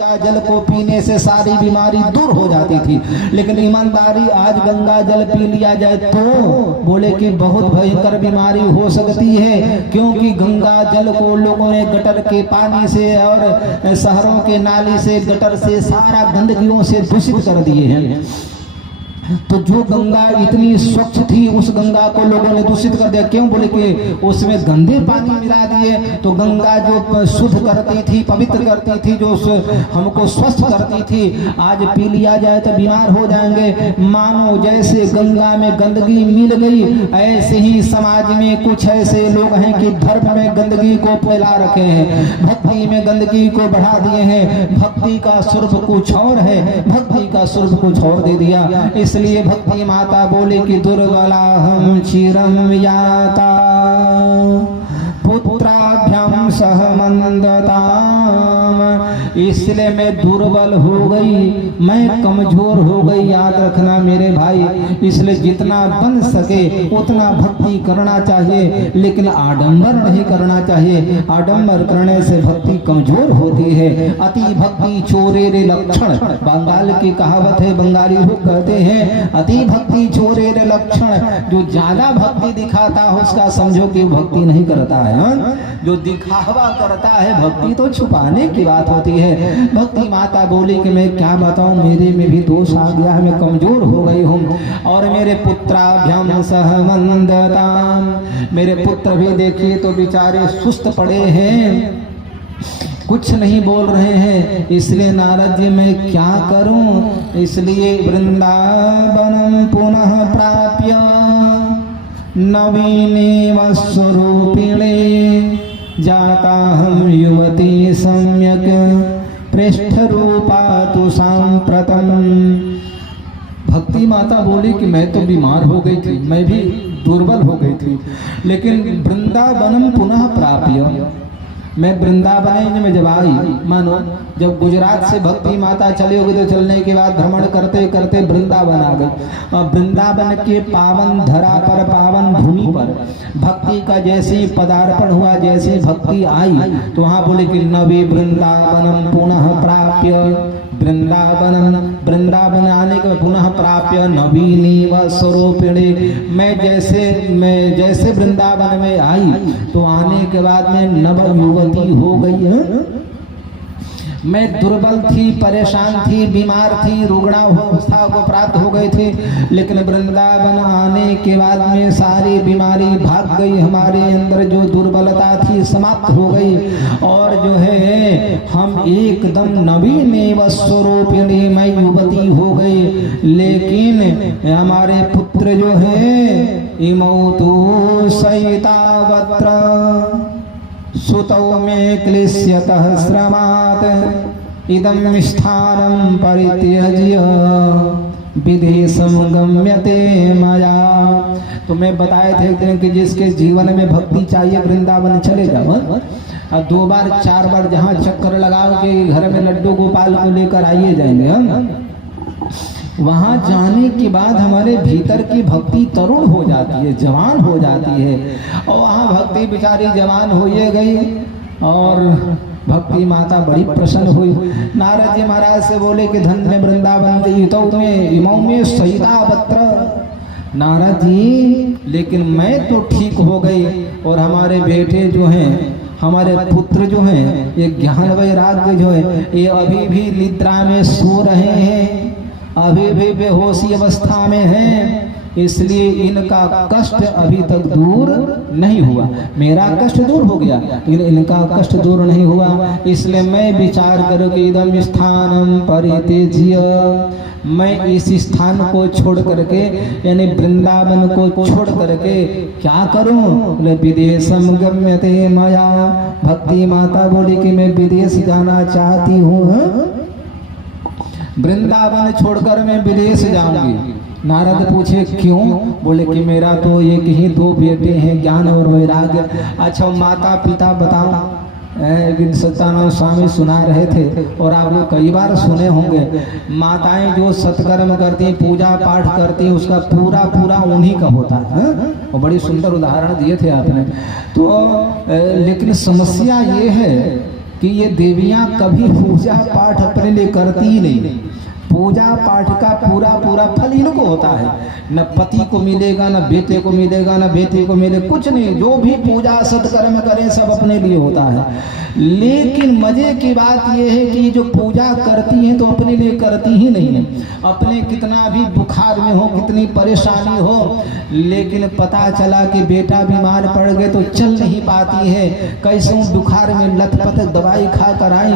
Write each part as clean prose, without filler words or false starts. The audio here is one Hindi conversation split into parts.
जल को पीने से सारी बीमारी दूर हो जाती थी, लेकिन ईमानदारी आज गंगा जल पी लिया जाए तो बोले कि बहुत भयंकर बीमारी हो सकती है, क्योंकि गंगा जल को लोगों ने गटर के पानी से और शहरों के नाली से गटर से सारा गंदगियों से दूषित कर दिए हैं। तो जो गंगा इतनी स्वच्छ थी उस गंगा को लोगों ने दूषित कर दिया। क्यों? बोले कि उसमें गंदे पानी मिला दिए। तो गंगा जो शुद्ध करती थी, पवित्र करती थी, जो हमको स्वस्थ करती थी, आज पी लिया जाए तो बीमार हो जाएंगे। मानो जैसे गंगा में गंदगी मिल गई, ऐसे ही समाज में कुछ ऐसे लोग हैं कि धर्म में गंदगी को फैला रखे हैं, भक्ति में गंदगी को बढ़ा दिए हैं। भक्ति का स्वरूप कुछ और है, भक्ति का स्वरूप कुछ और दे दिया। इसलिए भक्ति माता बोले कि दुर्बलाहं चिरं याता पुत्राभ्याम सह मंदताम। इसलिए मैं दुर्बल हो गई, मैं कमजोर हो गई। याद रखना मेरे भाई, इसलिए जितना बन सके उतना भक्ति करना चाहिए, लेकिन आडंबर नहीं करना चाहिए। आडंबर करने से भक्ति कमजोर होती है। अति भक्ति चोरेरे लक्षण, बंगाल की कहावत है, बंगाली लोग कहते हैं अति भक्ति चोरेरे लक्षण। जो ज्यादा भक्ति दिखाता है उसका समझो कि भक्ति नहीं करता है। जो दिखावा करता है, भक्ति तो छुपाने की बात होती है। भक्ति माता बोली कि मैं क्या बताऊं, मेरे में भी दोष आ गया है, मैं कमजोर हो गई हूँ। और मेरे पुत्राभ्याम सह मंदताम, मेरे पुत्र भी देखिए तो बेचारे सुस्त पड़े हैं, कुछ नहीं बोल रहे हैं। इसलिए नारद जी मैं क्या करूं? इसलिए वृंदावनम पुनः प्राप्य नवीनेव स्वरूपिणे जाता हम युवती सम्यक पृष्ठ रूपा तु सांप्रतम। भक्ति माता बोली कि मैं तो बीमार हो गई थी, मैं भी दुर्बल हो गई थी, लेकिन वृंदावनम पुनः प्राप्य, मैं वृंदावन में जब आई, मानो जब गुजरात से भक्ति माता चली होगी तो चलने के बाद भ्रमण करते करते वृंदावन आ गई। और वृंदावन के पावन धरा पर, पावन भूमि पर भक्ति का जैसे पदार्पण हुआ, जैसे भक्ति आई, तो वहां बोले कि नवे वृंदावनम पुनः प्राप्य। वृंदावन आने के पुनः प्राप्य नवीनीव स्वरूपिणे, मैं जैसे वृंदावन में आई तो आने के बाद में नव युवती हो गई है। मैं दुर्बल थी, परेशान थी, बीमार थी, रुग्णावस्था को प्राप्त हो गए थे, लेकिन वृंदावन आने के बाद में सारी बीमारी भाग गई, हमारे अंदर जो दुर्बलता थी समाप्त हो गई, और जो है हम एकदम नवीन स्वरूपिणी, मैं युवती हो गई। लेकिन हमारे पुत्र जो है इमौ तु सहितावत्र सुतौ में क्लिश्यतः श्रमात् इदं स्थानं परित्यज्य विदेशं गम्यते मया। तो मैं बताए थे एक दिन कि जिसके जीवन में भक्ति चाहिए वृंदावन चले जाओ, और 2 बार 4 बार जहाँ चक्कर लगाओ कि घर में लड्डू गोपाल को लेकर आइए जाएंगे हम, वहां जाने के बाद हमारे भीतर की भक्ति तरुण हो जाती है, जवान हो जाती है। और वहां भक्ति बेचारी जवान हो गई और भक्ति माता बड़ी प्रसन्न हुई। नारद जी महाराज से बोले कि धन्य वृंदावन इमौ में सहितावत्र। नारद जी लेकिन मैं तो ठीक हो गई, और हमारे बेटे जो हैं, हमारे पुत्र जो हैं, ये ज्ञान वैराग्य जो है, ये अभी भी निद्रा में सो रहे हैं, अभी भी बेहोशी अवस्था में हैं। इसलिए इनका कष्ट अभी तक दूर नहीं हुआ। मेरा कष्ट दूर हो गया लेकिन इनका कष्ट दूर नहीं हुआ। इसलिए मैं विचार करूं कि इदं स्थानं परित्यज्य, मैं इस स्थान को छोड़ करके, यानी वृंदावन को छोड़ करके क्या करूं? विदेशम गम्यते मया। भक्ति माता बोली कि मैं विदेश जाना चाहती हूँ, वृंदावन छोड़कर मैं विदेश जाऊंगी। नारद पूछे क्यों? बोले कि मेरा तो एक ही 2 बेटे हैं, ज्ञान और वैराग्य। अच्छा माता पिता बताओ, सत्यानंद स्वामी सुना रहे थे और आप लोग कई बार सुने होंगे, माताएं जो सत्कर्म करती, पूजा पाठ करती, उसका पूरा पूरा उन्हीं का होता है। और बड़ी सुंदर उदाहरण दिए थे आपने। तो लेकिन समस्या ये है कि ये देवियां कभी पूजा पाठ अपने लिए करती ही नहीं। पूजा पाठ का पूरा पूरा फल इनको होता है, न पति को मिलेगा, न बेटे को मिलेगा, न बेटी को मिले, कुछ नहीं। जो भी पूजा सत्कर्म करे सब अपने लिए होता है। लेकिन मजे की बात यह है कि जो पूजा करती हैं तो अपने लिए करती ही नहीं है। अपने कितना भी बुखार में हो, कितनी परेशानी हो, लेकिन पता चला कि बेटा बीमार पड़ गए तो चल नहीं पाती है, कैसे बुखार में लथपथ दवाई खा कर आई,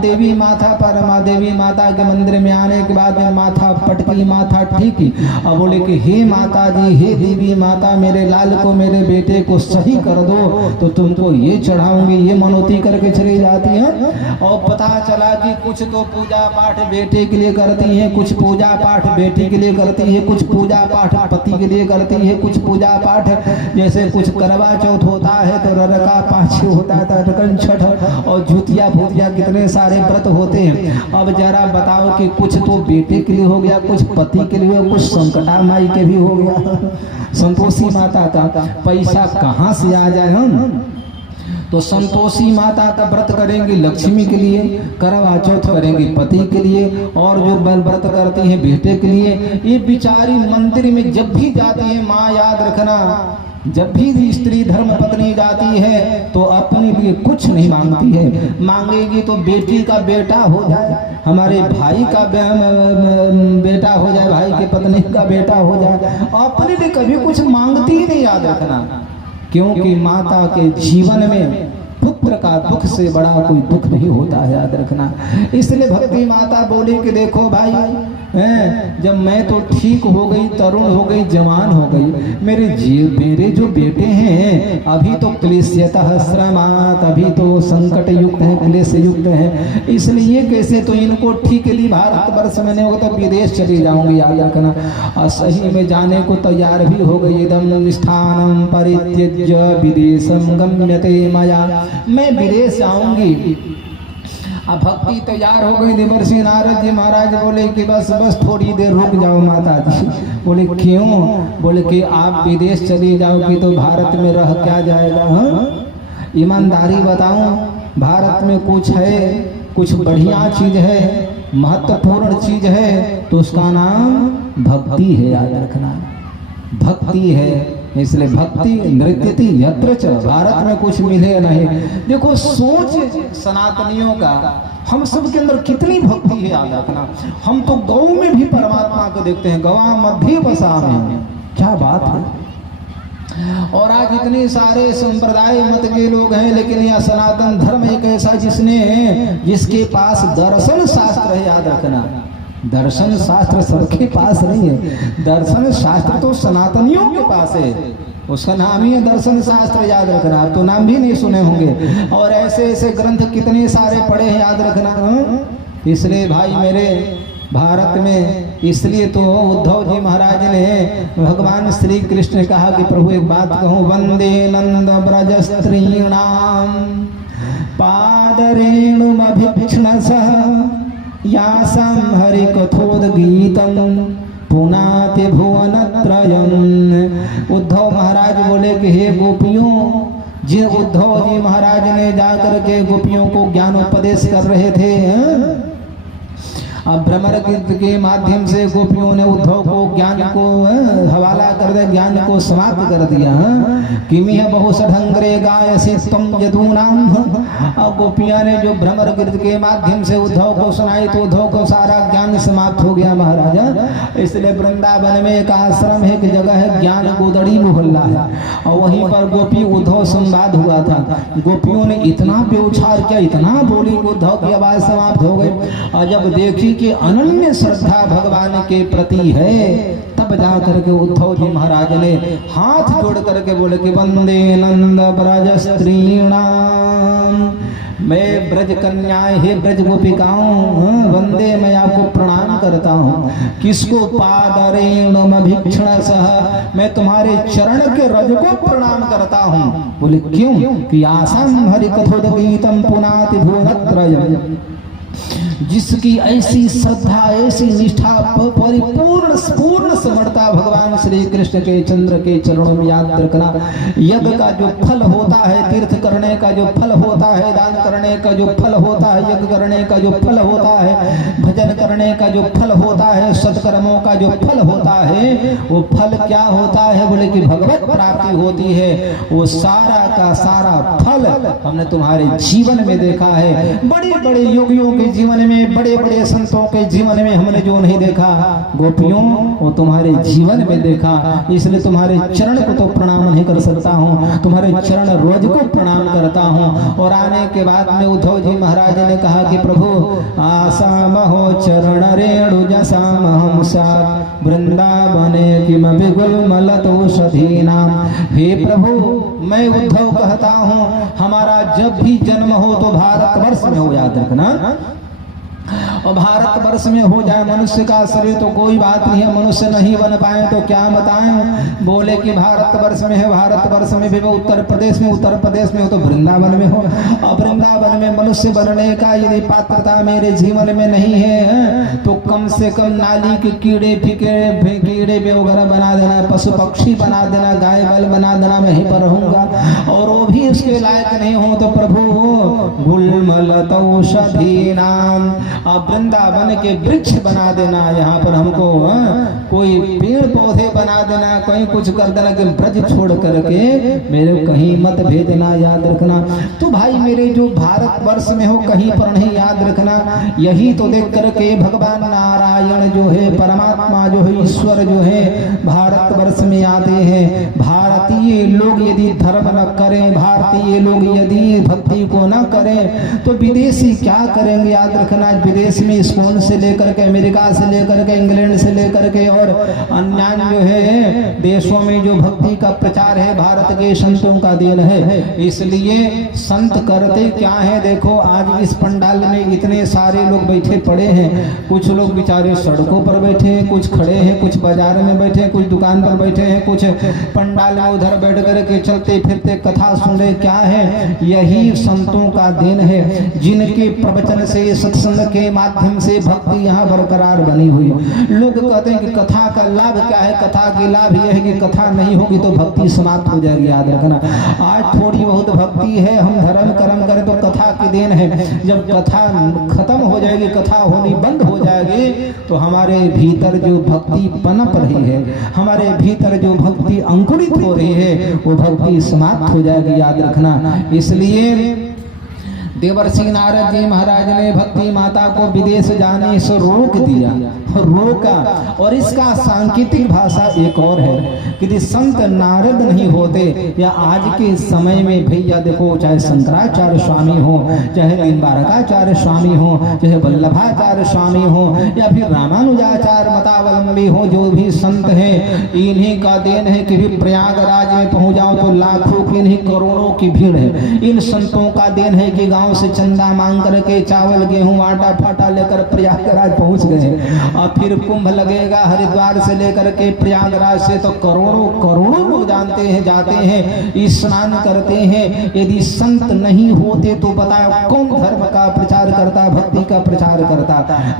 देवी माता पर देवी माता के मंदिर में आने के बाद में माथा पटकी, माथा ठीक, अब बोले कि हे माता जी, हे देवी माता, मेरे लाल को, मेरे बेटे को सही कर दो तो तुमको ये चढ़ाऊंगी, ये मनोती करके चली जाती हैं। और पता चला कि कुछ तो पूजा पाठ बेटे के लिए करती हैं, कुछ पूजा पाठ बेटी के लिए करती है, कुछ पूजा पाठ पति के लिए करती है, कुछ पूजा पाठ जैसे कुछ करवा चौथ होता है तो ररका पाछी होता है, तटकन छठ और झूतिया भूतिया कितने सारे व्रत होते हैं। अब जरा बताओ कि कुछ तो बेटे के लिए हो गया, कुछ पति के लिए, कुछ संकटा माई के भी हो गया। संतोषी माता का पैसा कहाँ से आ जाए? हम तो संतोषी माता का व्रत करेंगे लक्ष्मी के लिए, करवा चौथ करेंगे पति के लिए, और जो बल व्रत करती हैं बेटे के लिए। ये बिचारी मंदिर में जब भी जाती है, माँ याद रखना, जब भी स्त्री धर्म पत्नी जाती है तो अपने लिए कुछ नहीं मांगती है। मांगेगी तो बेटी का बेटा हो जाए, हमारे भाई का बेटा हो जाए, भाई के पत्नी का बेटा हो जाए, अपने लिए कभी कुछ मांगती ही नहीं, याद रखना। क्योंकि माता के जीवन में पुत्र का दुख से बड़ा कोई दुख नहीं होता है, याद रखना। इसलिए भक्ति माता बोली कि देखो भाई, जब मैं तो ठीक हो गई, तरुण हो गई, जवान हो गई, मेरे जो बेटे हैं अभी तो क्लेशयतः श्रमात्, अभी तो संकट युक्त है, क्लेश युक्त है, इसलिए कैसे तो इनको ठीक ली भारतवर्ष में नहीं होगा तो विदेश चली जाऊंगी, याद रखना। और सही में जाने को तैयार भी हो गई। इदं स्थानं परित्यज्य विदेशं गम्यते मया, मैं विदेश जाऊंगी। अब भक्ति तैयार हो गई। देवर्षि नारद जी महाराज बोले कि बस थोड़ी देर रुक जाओ माता जी। बोले क्यों? बोले कि आप विदेश चली जाओगी तो भारत में रह क्या जाएगा? हाँ, ईमानदारी बताऊं, भारत में कुछ है, कुछ बढ़िया चीज है, महत्वपूर्ण चीज है, तो उसका नाम भक्ति है, याद रखना। भक्ति है, इसलिए भक्ति नृत्यति यत्र च, भारत में कुछ मिले नहीं। देखो सोच सनातनियों का, हम सब के अंदर कितनी भक्ति है, याद रखना। हम तो गौ में भी परमात्मा को देखते हैं, गवा मध्य वसामि, क्या बात है। और आज इतने सारे संप्रदाय मत के लोग हैं, लेकिन यह सनातन धर्म एक ऐसा जिसके पास दर्शन शास्त्र है, याद रखना। दर्शन शास्त्र सबके पास नहीं है, दर्शन शास्त्र तो सनातनियों के पास है, उसका नाम ही है दर्शन शास्त्र, याद रखना। आप तो नाम भी नहीं सुने होंगे, और ऐसे ऐसे ग्रंथ कितने सारे पढ़े हैं, याद रखना। इसलिए भाई मेरे, भारत में इसलिए तो उद्धव जी महाराज ने भगवान श्री कृष्ण ने कहा कि प्रभु एक बात कहूँ, वंदे नंद ब्रज स्त्रीणाम पादरेणुमभिक्षणसः यासं हरि कथोद्गीतं पुनाति भुवनत्रयम्। उद्धव महाराज बोले कि हे गोपियों, जो उद्धव जी महाराज ने जाकर के गोपियों को ज्ञानोपदेश कर रहे थे, अब भ्रमर गीत के माध्यम से गोपियों ने उद्धव को ज्ञान को हवाला कर दिया, ज्ञान को समाप्त कर दिया। किमिह बहुसढ़ंग्रे गायसि त्वं यदूनाम। और गोपियां ने जो भ्रमर गीत के माध्यम से उद्धव को सुनाई तो उद्धव को सारा ज्ञान समाप्त हो गया महाराजा। इसलिए वृंदावन में एक आश्रम है, एक जगह है ज्ञान गोदड़ी मोहल्ला है, और वहीं पर गोपी उद्धव संवाद हुआ था। गोपियों ने इतना व्यवचार किया, इतना बोली, उद्धव की आवाज समाप्त हो गई। और जब देखी कि अनन्य श्रद्धा भगवान के प्रति है, तब जाकर के उद्धव जी महाराज ने हाथ जोड़ करके बोले कि वंदे नंद ब्रज स्त्रीणाम, मैं ब्रज कन्याएं, हे ब्रज गोपिकाओं, वंदे, मैं आपको प्रणाम करता हूँ। किसको? पादरेणुमभिक्षणसः, मैं तुम्हारे चरण के रज को प्रणाम करता हूँ। बोले क्यों? कि आसं हरि कथोद्गीतं पुनाति भुवनत्रयम्। जिसकी ऐसी श्रद्धा, ऐसी निष्ठा, पूर्ण समर्था भगवान श्री कृष्ण के चंद्र के चरणों में याद रखना। यज्ञ का जो फल होता है, तीर्थ करने का जो फल होता है, दान करने का जो फल होता है, यज्ञ करने का जो फल होता है, भजन करने का जो फल होता है, सत्कर्मों का जो फल होता है, वो फल क्या होता है बोले कि भगवत प्राप्ति होती है। वो सारा का सारा फल हमने तुम्हारे जीवन में देखा है। बड़े बड़े योगियों के जीवन में, बड़े बड़े संतों के जीवन में हमने जो नहीं देखा, गोपियों वो तुम्हारे जीवन में देखा। इसलिए तुम्हारे चरण को तो प्रणाम नहीं कर सकता हूँ, तुम्हारे चरण रोज को प्रणाम करता हूँ। और आने के बाद में उद्धव जी महाराज ने कहा कि प्रभु आसाम हो चरण रेणु जसाम हम साथ वृंदावने किम बिगुलमलतोषधीना। हे प्रभु, मैं उद्धव कहता हूँ, हमारा जब भी जन्म हो तो भारतवर्ष में हो, याद रखना। और भारतवर्ष में हो जाए मनुष्य का शरीर तो कोई बात नहीं है, मनुष्य नहीं बन पाए तो क्या बताएं। बोले कि भारतवर्ष में है, भारतवर्ष में भी उत्तर प्रदेश में, उत्तर प्रदेश में हो तो वृंदावन में हो। और वृंदावन में मनुष्य बनने का यदि पात्रता मेरे जीवन में नहीं है तो कम से कम नाली के कीड़े कीड़े वगैरह बना देना, पशु पक्षी बना देना, गाय बैल बना देना, मैं यहीं पर रहूंगा। और वो भी उसके लायक नहीं हो तो प्रभु गुलमलतौषधीनाम, अब वृंदावन के वृक्ष बना देना, यहाँ पर हमको कोई पेड़ पौधे बना देना, कहीं कुछ कर देना कि ब्रज छोड़ करके मेरे कहीं मत भेजना, याद रखना। तो भाई मेरे जो भारतवर्ष में हो कहीं पर नहीं, याद रखना। यही तो देख करके भगवान नारायण जो है, परमात्मा जो है, ईश्वर जो है भारतवर्ष में आते हैं। भारतीय लोग यदि धर्म न करें, भारतीय लोग यदि भक्ति को न करें तो विदेशी क्या करेंगे, याद रखना। विदेश में स्पेन से लेकर के, अमेरिका से लेकर के, इंग्लैंड से लेकर के और अन्य जो है देशों में जो भक्ति का प्रचार है भारत के संतों का देन है। इसलिए संत करते क्या है, देखो आज इस पंडाल में इतने सारे लोग बैठे पड़े हैं, कुछ लोग बेचारे सड़कों पर बैठे हैं, कुछ खड़े हैं, कुछ बाजार में बैठे हैं, कुछ दुकान पर बैठे हैं, कुछ पंडाल में उधर बैठ करके चलते फिरते कथा सुन रहे। क्या है, यही संतों का देन है, जिनके प्रवचन से, सत्संग के माध्यम से भक्ति यहाँ बरकरार बनी हुई। लोग कहते हैं कि कथा का लाभ क्या है, कथा के लाभ यह है कि कथा नहीं होगी तो भक्ति समाप्त हो जाएगी, याद रखना। आज थोड़ी बहुत भक्ति है, हम धर्म कर्म करें तो कथा की देन है। जब कथा खत्म हो जाएगी, कथा होनी बंद हो जाएगी तो हमारे भीतर जो भक्ति पनप रही है, हमारे भीतर जो भक्ति अंकुरित हो रही है, वो भक्ति समाप्त हो जाएगी, याद रखना। इसलिए देवर्षि नारद जी महाराज ने भक्ति माता को विदेश जाने से रोक दिया, रोका। और इसका सांकेतिक भाषा एक और है कि यदि संत नारद नहीं होते, या आज के समय में भैया देखो, चाहे शंकराचार्य स्वामी हो, चाहे निम्बारकाचार्य स्वामी हो, चाहे वल्लभाचार्य स्वामी हो, या फिर रामानुजाचार्य मतावलंबी हो, जो भी संत हैं इन्हीं का देन है कि भी प्रयागराज में पहुंच जाओ तो लाखों की नहीं करोड़ों की भीड़ है। इन संतों का देन है कि गांव से चंदा मांग करके चावल गेहूं आटा फाटा लेकर प्रयागराज पहुंच गए। और फिर कुंभ लगेगा हरिद्वार से लेकर के प्रयागराज से, तो करोड़ों करोड़ों लोग जानते हैं, जाते हैं, स्नान करते हैं। यदि संत नहीं होते तो बताओ कौन धर्म का प्रचार करता, भक्ति का प्रचार करता।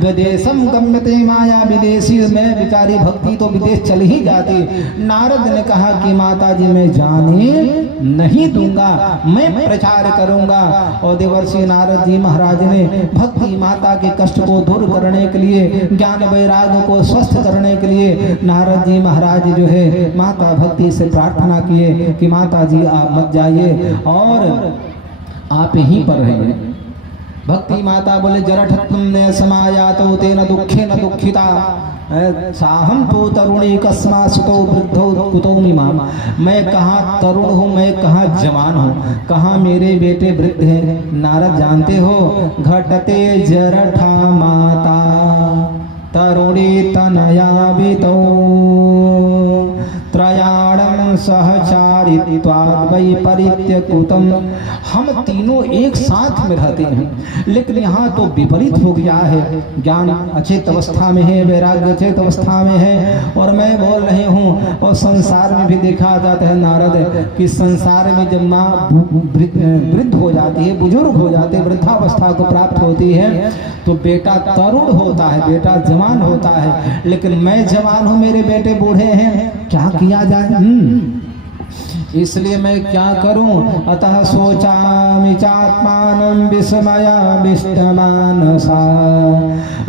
विदेशम गम्यते माया, विदेशी में बेचारी भक्ति तो विदेश चल ही जाती। नारद ने कहा कि माता जी मैं जाने नहीं दूंगा, मैं प्रचार करूंगा। और देवर्षि नारद जी महाराज ने भक्ति माता के कष्ट को दूर करने के लिए, ज्ञान वैराग्य को स्वस्थ करने के लिए नारद जी महाराज जो है माता भक्ति से प्रार्थना किए कि माता जी आप मत जाइए और आप यहीं पर रहिए। भक्ति माता बोले जरठत्तम ने समाया तो तेन दुखे न दुखिता, साहम तो तरुणी कस्मा सुतो वृद्धो कुतो मीमाम। मैं कहाँ तरुण हूँ, मैं कहाँ जवान हूँ, कहाँ मेरे बेटे वृद्ध हैं। नारद जानते हो, घटते जरठा माता तरुणी तनया बितो त्रयाणं सहचारिणो परित्वाद वै परित्य कुतम। हम तीनों एक साथ में रहते हैं, लेकिन यहाँ तो विपरीत हो गया है। ज्ञान अचेत अवस्था में है, वैराग्य अचेत अवस्था में है, और मैं बोल रही हूँ। और संसार में भी देखा जाता है नारद कि संसार में जब माँ वृद्ध हो जाती है, बुजुर्ग हो जाते हैं, वृद्धावस्था को प्राप्त होती है, तो बेटा तरुण होता है, बेटा जवान होता है। लेकिन मैं जवान हूँ, मेरे बेटे बूढ़े हैं, क्या किया जाए? इसलिए मैं क्या करूं? अतः सोचामि चात्मानं विस्मयामिष्टमानसा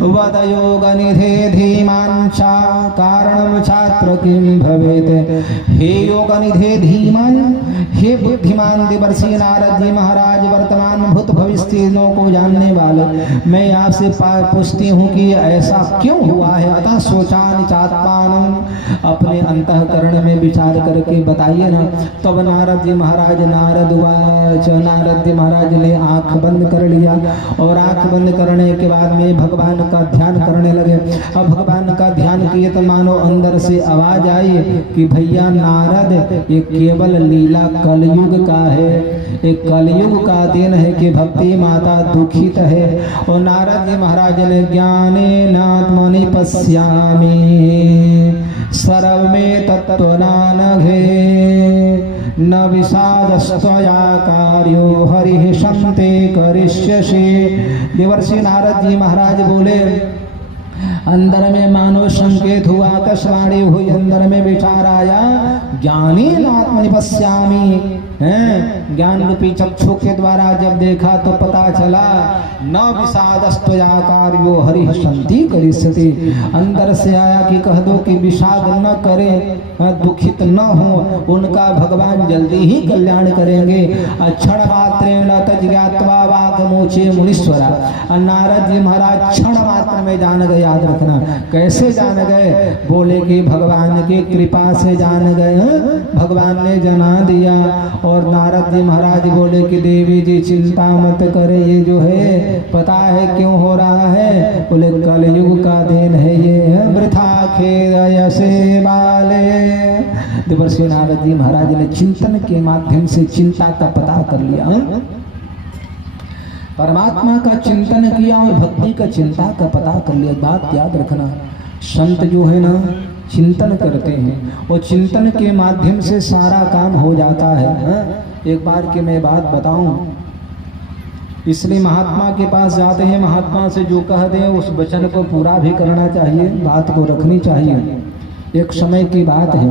वद योग निधे धीमान चा कारणं छात्र किं भवेत्। हे योग निधे धीमान, हे बुद्धिमान देवर्षि नारद जी महाराज, वर्तमान भूत भविष्यों को जानने वाले, मैं आपसे पूछती हूँ कि ऐसा क्यों हुआ है? अतः सोचामि चात्मानं, अपने अंतःकरण में विचार करके बताइए ना। तब नारद जी महाराज नारद जी महाराज ने आंख बंद कर लिया, और आंख बंद करने के बाद में भगवान का ध्यान करने लगे। अब भगवान का ध्यान किए तो मानो अंदर से आवाज आई कि भैया नारद, ये केवल लीला कलयुग का है, एक कलयुग का दिन है कि भक्ति माता दुखित है। और नारद जी महाराज ने ज्ञानेनात्मनि पश्यामि सर्व में तत्त्वनानघे न विषादस्त्वया कार्यो हरिः शन्ते करिष्यसि। देवर्षि नारद जी महाराज बोले, अंदर में मानो संकेत हुआ, आकाशवाणी हुई, अंदर में विचार आया, ज्ञानेन आत्मनि पश्यामि, ज्ञान रूपी चक्षु के द्वारा जब देखा तो पता चला न विषादस्त्वया कार्यो हरिः शन्ति करिष्यति। अंदर से आया कि कह दो कि विषाद न करे, दुखित न हो, उनका भगवान जल्दी ही कल्याण करेंगे। क्षण मात्रेण तज्ज्ञात्वा वागमोचे मुनीश्वरा। नारद जी महाराज क्षण मात्र में जान गए। याद रखना, कैसे जान गए? बोले कि भगवान की कृपा से जान गए, भगवान ने जना दिया। और नारद जी महाराज बोले कि देवी जी चिंता मत करे, ये जो है पता है क्यों हो रहा है? बोले कलयुग का दिन है ये, वृथा खेद से बाले। देवर्षि नारद जी महाराज ने चिंतन के माध्यम से चिंता का पता कर लिया, परमात्मा का चिंतन किया और भक्ति का चिंता का पता कर लिया। बात याद रखना, संत जो है ना चिंतन करते हैं, और चिंतन के माध्यम से सारा काम हो जाता है। एक बार की मैं बात बताऊं, इसलिए महात्मा के पास जाते हैं, महात्मा से जो कह दे उस वचन को पूरा भी करना चाहिए, बात को रखनी चाहिए। एक समय की बात है,